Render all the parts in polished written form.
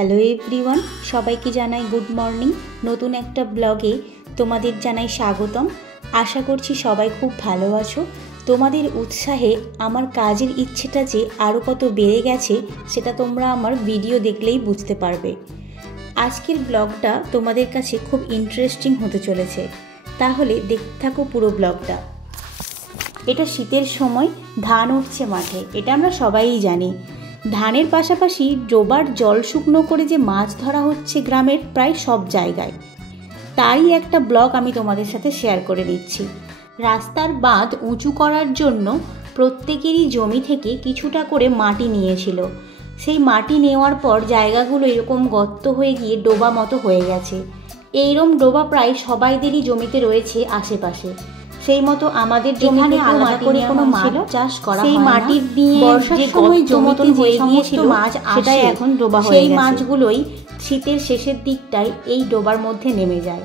Hello everyone, সবাইকে জানাই good morning. নতুন একটা ব্লগে তোমাদের জানাই স্বাগতম। আশা করছি সবাই খুব ভালো আছো। তোমাদের উৎসাহে আমার কাজের ইচ্ছেটা যে আরও কত বেড়ে গেছে সেটা তোমরা আমার ভিডিও দেখলেই বুঝতে পারবে। আজকের ব্লগটা তোমাদের কাছে খুব ইন্টারেস্টিং হতে চলেছে, তাহলে দেখতে থাকো পুরো ব্লগটা। এটা শীতের সময়, ধান উঠছে মাঠে, এটা আমরা সবাই জানি। ধানের পাশাপাশি ডোবার জল শুকনো করে যে মাছ ধরা হচ্ছে গ্রামের প্রায় সব জায়গায়, তারই একটা ব্লগ আমি তোমাদের সাথে শেয়ার করে দিচ্ছি। রাস্তার বাঁধ উঁচু করার জন্য প্রত্যেকেরই জমি থেকে কিছুটা করে মাটি নিয়েছিল। সেই মাটি নেওয়ার পর জায়গাগুলো এরকম গর্ত হয়ে গিয়ে ডোবা মতো হয়ে গেছে। এইরকম ডোবা প্রায় সবাইদেরই জমিতে রয়েছে আশেপাশে। সেই মতো আমাদের জমিতে আলাদা করে কোনো মাছ চাষ করা হয় না। সেই মাটির দিয়ে বর্ষার সময় জমিতে হয়ে গিয়েছিল মাছ, সেটাই এখন ডোবা হয়ে গেছে। সেই মাছগুলোই শীতের শেষের দিকটায় এই ডোবার মধ্যে নেমে যায়।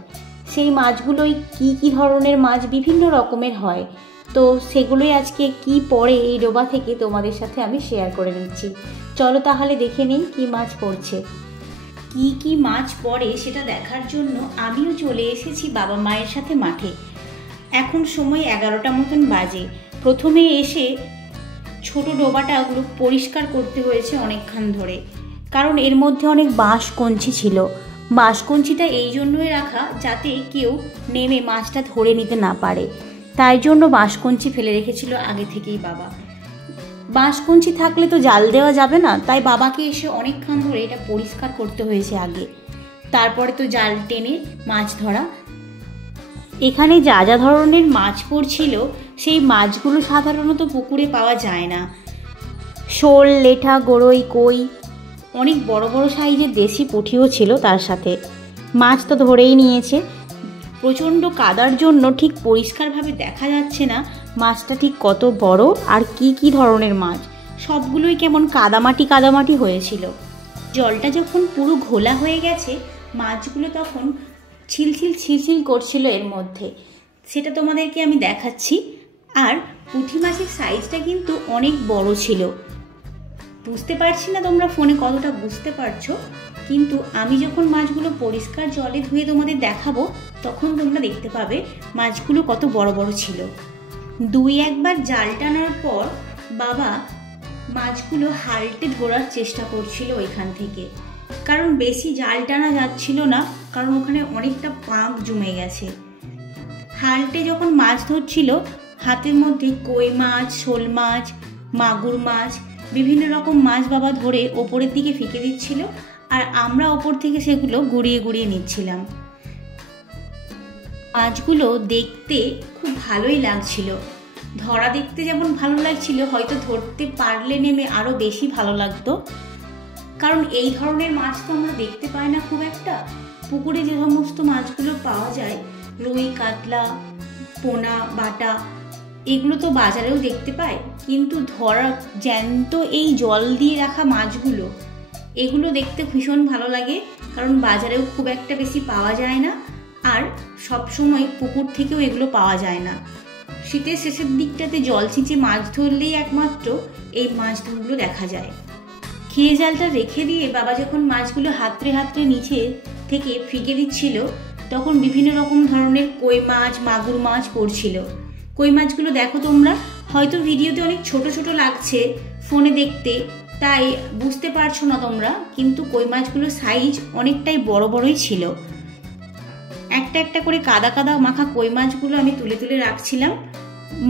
সেই মাছগুলোই কি ধরনের মাছ বিভিন্ন রকমের হয়, তো সেগুলোই আজকে কি পড়ে এই ডোবা থেকে তোমাদের সাথে আমি শেয়ার করে নিচ্ছি। চলো তাহলে দেখে নিই কি মাছ পড়ছে। কি মাছ পড়ে সেটা দেখার জন্য আমিও চলে এসেছি বাবা মায়ের সাথে মাঠে। এখন সময় 11টা মতন বাজে। প্রথমে এসে ছোট ডোবাটা ওগুলো পরিষ্কার করতে হয়েছে অনেকক্ষণ ধরে, কারণ এর মধ্যে অনেক বাঁশ কঞ্চি ছিল। বাঁশ কঞ্চিটা এই জন্যই রাখা যাতে কেউ নেমে মাছটা ধরে নিতে না পারে, তাই জন্য বাঁশ কঞ্চি ফেলে রেখেছিল আগে থেকেই বাবা। বাঁশ কঞ্চি থাকলে তো জাল দেওয়া যাবে না, তাই বাবাকে এসে অনেকক্ষণ ধরে এটা পরিষ্কার করতে হয়েছে আগে, তারপরে তো জাল টেনে মাছ ধরা। এখানে যা যা ধরনের মাছ পড়ছিল সেই মাছগুলো সাধারণত পুকুরে পাওয়া যায় না। শোল, লেঠা, গরই, কই, অনেক বড় বড় সাইজের দেশি পুঁটিও ছিল তার সাথে। মাছ তো ধরেই নিয়েছে। প্রচণ্ড কাদার জন্য ঠিক পরিষ্কারভাবে দেখা যাচ্ছে না মাছটা ঠিক কত বড় আর কি ধরনের মাছ। সবগুলোই কেমন কাদামাটি হয়েছিল। জলটা যখন পুরো ঘোলা হয়ে গেছে মাছগুলো তখন ছিলছিল করছিল এর মধ্যে, সেটা তোমাদেরকে আমি দেখাচ্ছি। আর পুঁটি মাছের সাইজটা কিন্তু অনেক বড় ছিল। বুঝতে পারছি না তোমরা ফোনে কতটা বুঝতে পারছো, কিন্তু আমি যখন মাছগুলো পরিষ্কার জলে ধুয়ে তোমাদের দেখাবো তখন তোমরা দেখতে পাবে মাছগুলো কত বড় বড় ছিল। দুই একবার জাল টানার পর বাবা মাছগুলো হালটে ধরার চেষ্টা করছিল ওইখান থেকে, কারণ বেশি জাল টানা যাচ্ছিল না, কারণ ওখানে অনেকটা পাঁক জমে গেছে। হালটে যখন মাছ ধরছিল হাতের মধ্যে কই মাছ, শোল মাছ, মাগুর মাছ, বিভিন্ন রকম মাছ বাবা ধরে ওপরের দিকে ফিকে দিচ্ছিল, আর আমরা ওপর থেকে সেগুলো গুড়িয়ে নিচ্ছিলাম। মাছগুলো দেখতে খুব ভালোই লাগছিল। ধরা দেখতে যেমন ভালো লাগছিল, হয়তো ধরতে পারলে নেমে আরও বেশি ভালো লাগতো, কারণ এই ধরনের মাছ তো আমরা দেখতে পাই না খুব একটা। পুকুরে যে সমস্ত মাছগুলো পাওয়া যায়, রুই, কাতলা, পোনা, বাটা, এগুলো তো বাজারেও দেখতে পাই, কিন্তু ধরা জ্যান্ত এই জল দিয়ে রাখা মাছগুলো, এগুলো দেখতে ভীষণ ভালো লাগে, কারণ বাজারেও খুব একটা বেশি পাওয়া যায় না, আর সবসময় পুকুর থেকেও এগুলো পাওয়া যায় না। শীতের শেষের দিকটাতে জল ছিঁচে মাছ ধরলেই একমাত্র এই মাছগুলো দেখা যায়। খিরে জালটা রেখে দিয়ে বাবা যখন মাছগুলো হাতড়ে নিচে থেকে ফিকে দিচ্ছিল তখন বিভিন্ন রকম ধরনের কই মাছ, মাগুর মাছ পড়ছিল। কই মাছগুলো দেখো তোমরা, হয়তো ভিডিওতে অনেক ছোট লাগছে ফোনে দেখতে, তাই বুঝতে পারছো না তোমরা, কিন্তু কই মাছগুলোর সাইজ অনেকটাই বড়ই ছিল। একটা করে কাদা মাখা কই মাছগুলো আমি তুলে রাখছিলাম।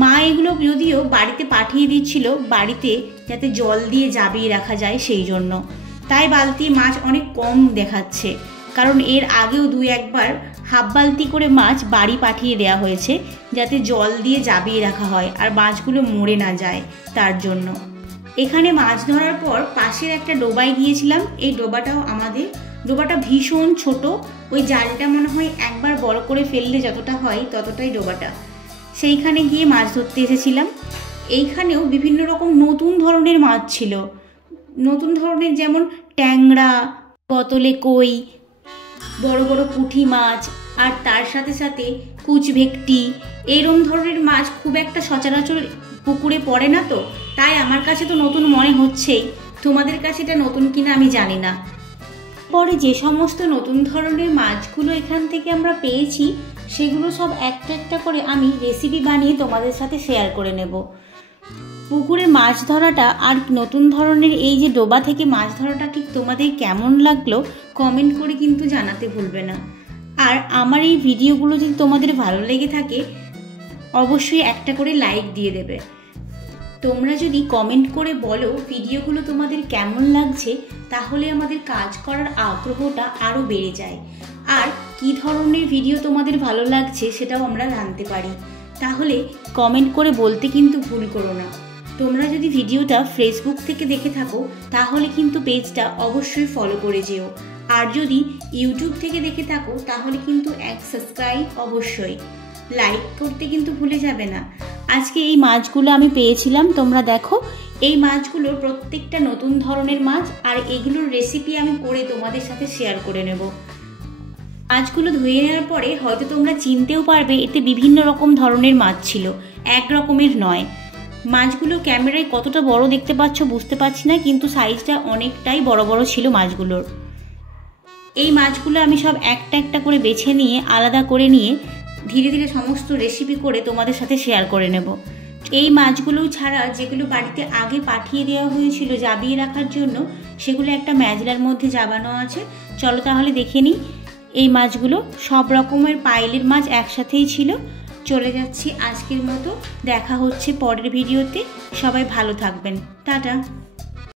মা এগুলো যদিও বাড়িতে পাঠিয়ে দিচ্ছিল, বাড়িতে যাতে জল দিয়ে জাবিয়ে রাখা যায় সেই জন্য, তাই বালতি মাছ অনেক কম দেখাচ্ছে, কারণ এর আগেও দুই একবার হাফ বালতি করে মাছ বাড়ি পাঠিয়ে দেওয়া হয়েছে যাতে জল দিয়ে জাবিয়ে রাখা হয় আর মাছগুলো মরে না যায় তার জন্য। এখানে মাছ ধরার পর পাশের একটা ডোবায় গিয়েছিলাম। এই ডোবাটাও আমাদের, ডোবাটা ভীষণ ছোট, ওই জালটা মনে হয় একবার বড় করে ফেললে যতটা হয় ততটাই ডোবাটা। সেইখানে গিয়ে মাছ ধরতে এসেছিলাম। এইখানেও বিভিন্ন রকম নতুন ধরনের মাছ ছিল, নতুন ধরনের যেমন ট্যাংরা, বোতলে কই, বড় পুঁটি মাছ, আর তার সাথে কুচভেকটি, এরম ধরনের মাছ খুব একটা সচরাচর পুকুরে পড়ে না, তো তাই আমার কাছে তো নতুন মনে হচ্ছেই। তোমাদের কাছে এটা নতুন কিনা আমি জানি না। এরপরে যে সমস্ত নতুন ধরনের মাছগুলো এখান থেকে আমরা পেয়েছি সেগুলো সব একটা একটা করে আমি রেসিপি বানিয়ে তোমাদের সাথে শেয়ার করে নেব। পুকুরে মাছ ধরাটা আর নতুন ধরনের এই যে ডোবা থেকে মাছ ধরাটা ঠিক তোমাদের কেমন লাগলো কমেন্ট করে কিন্তু জানাতে ভুলবে না। আর আমার এই ভিডিওগুলো যদি তোমাদের ভালো লেগে থাকে অবশ্যই একটা করে লাইক দিয়ে দেবে। তোমরা যদি কমেন্ট করে বলো ভিডিওগুলো তোমাদের কেমন লাগছে তাহলে আমাদের কাজ করার আগ্রহটা আরও বেড়ে যায়। আর কি ধরনের ভিডিও তোমাদের ভালো লাগছে সেটাও আমরা জানতে পারি। তাহলে কমেন্ট করে বলতে কিন্তু ভুল করো না। তোমরা যদি ভিডিওটা ফেসবুক থেকে দেখে থাকো তাহলে কিন্তু পেজটা অবশ্যই ফলো করে যেও। আর যদি ইউটিউব থেকে দেখে থাকো তাহলে কিন্তু এক সাবস্ক্রাইব অবশ্যই, লাইক করতে কিন্তু ভুলে যাবে না। আজকে এই মাছগুলো আমি পেয়েছিলাম, তোমরা দেখো এই মাছগুলোর প্রত্যেকটা নতুন ধরনের মাছ, আর এগুলোর রেসিপি আমি করে তোমাদের সাথে শেয়ার করে নেব। মাছগুলো ধুয়ে নেওয়ার পরে হয়তো তোমরা চিনতেও পারবে এতে বিভিন্ন রকম ধরনের মাছ ছিল, এক রকমের নয়। মাছগুলো ক্যামেরায় কতটা বড় দেখতে পাচ্ছ বুঝতে পারছি না, কিন্তু সাইজটা অনেকটাই বড় বড় ছিল মাছগুলোর। এই মাছগুলো আমি সব একটা একটা করে বেছে নিয়ে আলাদা করে নিয়ে ধীরে ধীরে সমস্ত রেসিপি করে তোমাদের সাথে শেয়ার করে নেব। এই মাছগুলো ছাড়া যেগুলো বাড়িতে আগে পাঠিয়ে দেওয়া হয়েছিল জাবিয়ে রাখার জন্য সেগুলো একটা ম্যাজলার মধ্যে জাবানো আছে। চলো তাহলে দেখে নিই। এই মাছগুলো সব রকমের পাইলের মাছ একসাথেই ছিল। চলে যাচ্ছি আজকের মতো, দেখা হচ্ছে পরের ভিডিওতে। সবাই ভালো থাকবেন, টাটা।